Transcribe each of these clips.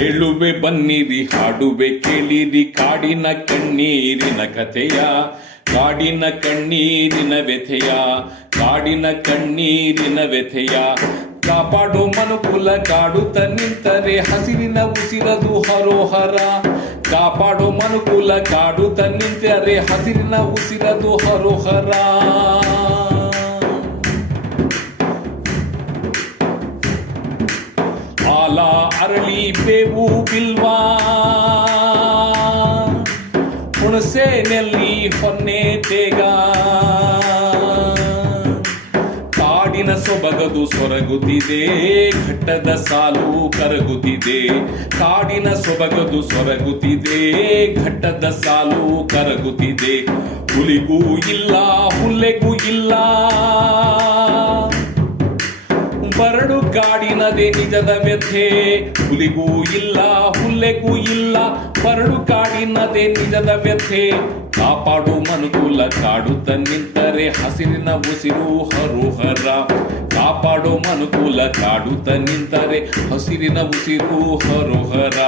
ಹೇಳುವೆ ಬನ್ನಿರಿ, ಹಾಡುವೆ ಕೇಳಿರಿ. ಕಾಡಿನ ಕಣ್ಣೀರಿನ ಕಥೆಯ, ಕಾಡಿನ ಕಣ್ಣೀರಿನ ವ್ಯಥೆಯ, ಕಾಡಿನ ಕಣ್ಣೀರಿನ ವ್ಯಥೆಯ. ಕಾಪಾಡೋ ಮನುಕುಲ, ಕಾಡುತ್ತ ನಿಂತರೆ, ಹಸಿರಿನ ಉಸಿರದು ಹರೋಹರ. ಕಾಪಾಡೋ ಮನುಕುಲ, ಕಾಡುತ್ತ ನಿಂತರೆ, ಹಸಿರಿನ ಉಸಿರದು ಹರೋಹರ. ಅರಳಿ ಬೇವು ಬಿಲ್ವಾ? ಹುಣಸೆ ನೆಲ್ಲಿ ಹೊನ್ನೆ ತೇಗ. ಕಾಡಿನ ಸೊಬಗದು ಸೊರಗುತ್ತಿದೆ, ಘಟ್ಟದ ಸಾಲು ಕರಗುತ್ತಿದೆ. ಕಾಡಿನ ಸೊಬಗದು ಸೊರಗುತ್ತಿದೆ, ಘಟ್ಟದ ಸಾಲು ಕರಗುತ್ತಿದೆ. ಹುಲಿಗೂ ಇಲ್ಲ, ಹುಲ್ಲೆಗೂ ಇಲ್ಲ. ಕಾಡಿನದೇ ನಿಜದ ವ್ಯಥೆ. ಹುಲಿಗೂ ಇಲ್ಲ, ಹುಲ್ಲೆಗೂ ಇಲ್ಲ ಬರಡು ಕಾಡಿನದೇ ನಿಜದ ವ್ಯಥೆ. ಕಾಪಾಡು ಮನುಕುಲ, ಕಾಡುತ್ತ ನಿಂತರೆ ಹಸಿರಿನ ಉಸಿರು ಹರುಹರ. ಕಾಪಾಡು ಮನುಕುಲ, ಕಾಡುತ್ತ ನಿಂತರೆ ಹಸಿರಿನ ಉಸಿರು ಹರೋಹರ.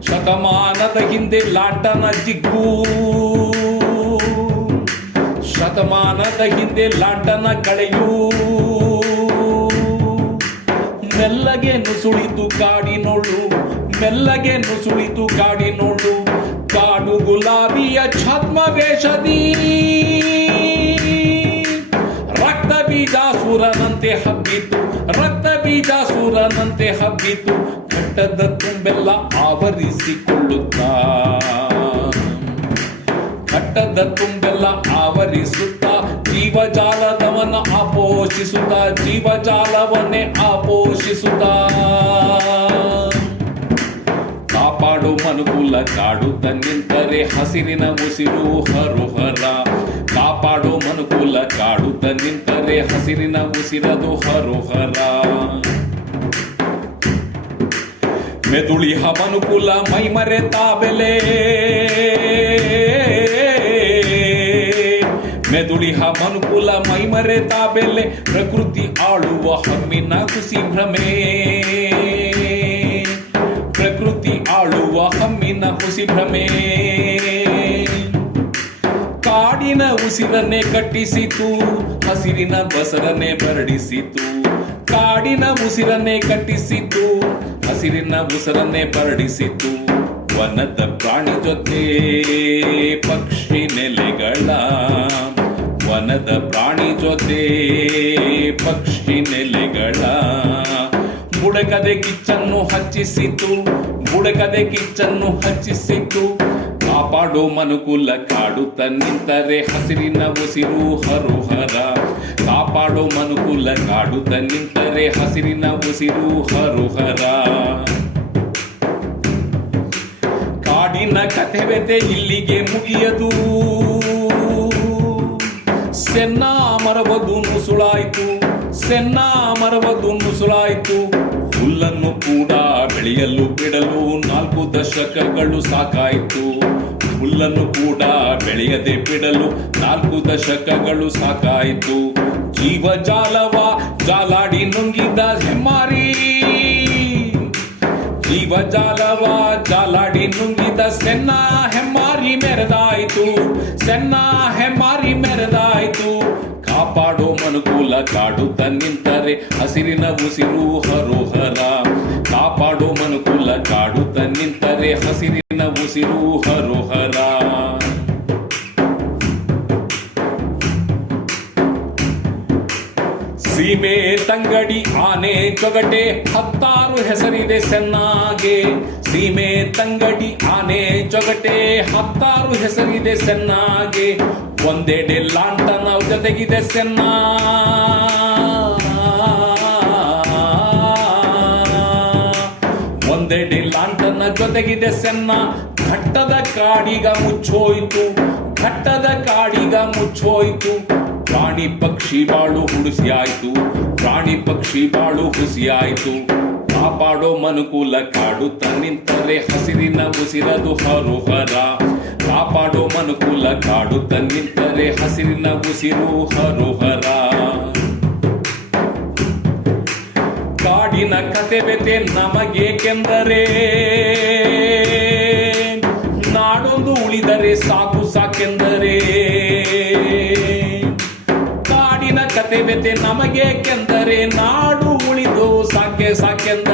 ಶತಮಾನದ ಹಿಂದೆ ಲಾಟನ ಜಿಗ್ಗು. ಶತಮಾನದ ಹಿಂದೆ ಲಾಟನ ಕಳೆಯು. ಮೆಲ್ಲಗೆ ನುಸುಳಿತು ಕಾಡಿನೋಳು ಮೆಲ್ಲಗೆ ನುಸುಳಿತು ಕಾಡಿನೋಳು. ಕಾಡು ಗುಲಾಬಿಯ ಛದ್ಮವೇಷದಿ. ರಕ್ತ ಬೀಜಾಸುರನಂತೆ ಹಬ್ಬಿತು, ರಕ್ತ ಬೀಜಾಸುರನಂತೆ ಹಬ್ಬಿತು. ಘಟ್ಟದ ತುಂಬೆಲ್ಲ ಆವರಿಸಿಕೊಳ್ಳುತ್ತಾ. ಘಟ್ಟದ ತುಂಬೆಲ್ಲ ಆವರಿಸುತ್ತ ಜೀವಜಾಲದವನ ಆಪೋಷಿಸುತ್ತ, ಜೀವಜಾಲವನ್ನೇ ಆಪೋಷಿಸುತ್ತ. ಕಾಪಾಡು ಮನುಕುಲ ಕಾಡು ನಿಂತರೆ ಹಸಿರಿನ ಉಸಿರು ಹರುಹರ. ಕಾಪಾಡು ಮನುಕುಲ ಕಾಡು ನಿಂತರೆ ಹಸಿರಿನ ಉಸಿರದು ಹರುಹರ. ಮೆದುಳಿಹ ಮನುಕುಲ ಮೈಮರೆ ಬೆಲೆ. ಮನುಕುಲ ಮೈಮರೆತ ಬೆಲೆ ಪ್ರಕೃತಿ ಆಳುವ ಹಮ್ಮಿನ ಕುಸಿ ಭ್ರಮೆ ಪ್ರಕೃತಿ ಆಳುವ ಹಮ್ಮಿನ ಕುಸಿ ಭ್ರಮೆ ಕಾಡಿನ ಉಸಿರನ್ನೇ ಕಟ್ಟಿಸಿತು, ಹಸಿರಿನ ಬಸರನ್ನೇ ಬರಡಿಸಿತು. ಕಾಡಿನ ಉಸಿರನ್ನೇ ಕಟ್ಟಿಸಿತು, ಹಸಿರಿನ ಉಸಿರನ್ನೇ ಬರಡಿಸಿತು. ವನದ ಪ್ರಾಣಿ ಜೊತೆ ಪಕ್ಷಿ ನೆಲೆಗಳ ವನದ ಪ್ರಾಣಿ ಜೊತೆ ಪಕ್ಷಿ ನೆಲೆಗಳ ಬುಡಕದೆ ಕಿಚ್ಚನ್ನು ಹಚ್ಚಿಸಿತು, ಬುಡಕದೆ ಕಿಚ್ಚನ್ನು ಹಚ್ಚಿಸಿತು. ಕಾಪಾಡು ಮನುಕುಲ ಕಾಡುತ್ತ ನಿಂತರೆ ಹಸಿರಿನ ಉಸಿರು ಹರುಹರ. ಕಾಪಾಡು ಮನುಕುಲ ಕಾಡುತ್ತ ನಿಂತರೆ ಹಸಿರಿನ ಉಸಿರು ಹರುಹರ. ಕಾಡಿನ ಕಥೆ ವ್ಯತೆ ಇಲ್ಲಿಗೆ ಮುಗಿಯದು. ಸೆನ್ನ ಮರವದು ನುಸುಳಾಯ್ತು. ಸೆನ್ನ ಮರವದು ನುಸುಳಾಯ್ತು. ಹುಲ್ಲನ್ನು ಕೂಡ ಬೆಳೆಯಲು ಬಿಡಲು ನಾಲ್ಕು ದಶಕಗಳು ಸಾಕಾಯಿತು. ಹುಲ್ಲನ್ನು ಕೂಡ ಬೆಳೆಯದೆ ಬಿಡಲು ನಾಲ್ಕು ದಶಕಗಳು ಸಾಕಾಯಿತು. ಜೀವಜಾಲವ ಜಾಲಾಡಿ ನುಂಗಿದ ಹೆಮ್ಮಾರಿ. ಜೀವಜಾಲವ ಜಾಲಾಡಿ ನುಂಗಿದ ಸೆನ್ನ ಹೆಮ್ಮಾರಿ ಮೆರೆದಾಯಿತು. ಸೆನ್ನ ಮೆರೆದಾಯಿತು ಕಾಪಾಡೋ ಮನುಕುಲ ಕಾಡು ನಿಂತರೆ ಹಸಿರಿನ ಉಸಿರು ಹರೋಹರ. ಕಾಪಾಡೋ ಮನುಕುಲ ಕಾಡು ನಿಂತರೆ ಹಸಿರಿನ ಉಸಿರು ಹರೋಹರ. ಸೀಮೆ ತಂಗಡಿ ಆನೆ ತೊಗಟೆ ಹತ್ತಾರು ಹೆಸರಿದೆ ಸೆನ್ನಾಗೆ ಸೀಮೆ ತಂಗಡಿ ಆನೆ ಚೊಗಟೆ ಹತ್ತಾರು ಹೆಸರಿದೆ ಸೆನ್ನಾಗೆ ಒಂದೆಡೆ ಲಾಂಟನ ಜೊತೆಗಿದೆ ಸೆನ್ನ. ಒಂದೆಡೆ ಲಾಂಟನ ಜೊತೆಗಿದೆ ಸೆನ್ನ. ಘಟ್ಟದ ಕಾಡಿಗ ಮುಚ್ಚೋಯ್ತು, ಘಟ್ಟದ ಕಾಡಿಗ ಮುಚ್ಚೋಯ್ತು. ಪ್ರಾಣಿ ಪಕ್ಷಿ ಬಾಳು ಹುಡುಸಿಯಾಯ್ತು, ಪ್ರಾಣಿ ಪಕ್ಷಿ ಬಾಳು ಹುಸಿಯಾಯ್ತು. ಕಾಪಾಡೋ ಮನುಕುಲ ಕಾಡುತ್ತ ನಿಂತರೆ ಹಸಿರಿನ ಉಸಿರದು ಹರುಹರ ಕಾಪಾಡೋ ಮನುಕುಲ ಕಾಡುತ್ತ ನಿಂತರೆ ಹಸಿರಿನ ಉಸಿರು ಹರುಹರ ಕಾಡಿನ ಕತೆ ಬೆತೆ ನಮಗೇಕೆಂದರೆ, ನಾಡೊಂದು ಉಳಿದರೆ ಸಾಕು ಸಾಕೆಂದರೆ. ಕಾಡಿನ ಕತೆ ಬೆತೆ ನಮಗೇಕೆಂದರೆ, ನಾಡು ಉಳಿದು ಸಾಕೆ ಸಾಕೆಂದರೆ.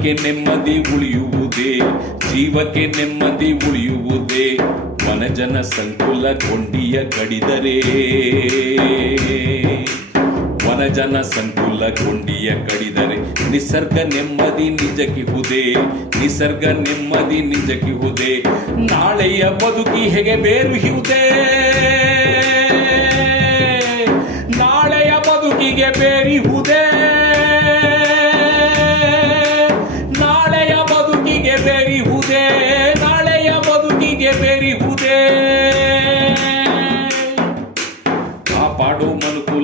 ಜೀವಕ್ಕೆ ನೆಮ್ಮದಿ ಉಳಿಯುವುದೇ, ಜೀವಕ್ಕೆ ನೆಮ್ಮದಿ ಉಳಿಯುವುದೇ, ವನಜನ ಸಂಕುಲ ಕೊಂಡಿಯ ಕಡಿದರೆ. ವನಜನ ಸಂಕುಲ ಕೊಂಡಿಯ ಕಡಿದರೆ, ನಿಸರ್ಗ ನೆಮ್ಮದಿ ನಿಜಕ್ಕಿಹುದೇ, ನಿಸರ್ಗ ನೆಮ್ಮದಿ ನಿಜಕ್ಕಿಹುದೇ, ನಾಳೆಯ ಬದುಕಿ ಹೇಗೆ ಬೇರು ಹಿವುದೇ ನಾಳೆಯ ಬದುಕಿಗೆ ಬೇರಿಹುದೇ.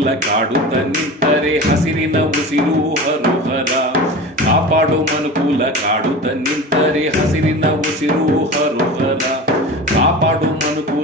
ಮನುಕುಲ ಕಾಡುತ್ತ ನಿಂತರೆ ಹಸಿರಿನ ಉಸಿರು ಹರುಹರ. ಕಾಪಾಡು ಮನುಕೂಲ ಕಾಡು ನಿಂತರೆ ಹಸಿರಿನ ಉಸಿರು ಹರುಹರ. ಕಾಪಾಡು ಮನುಕುಲ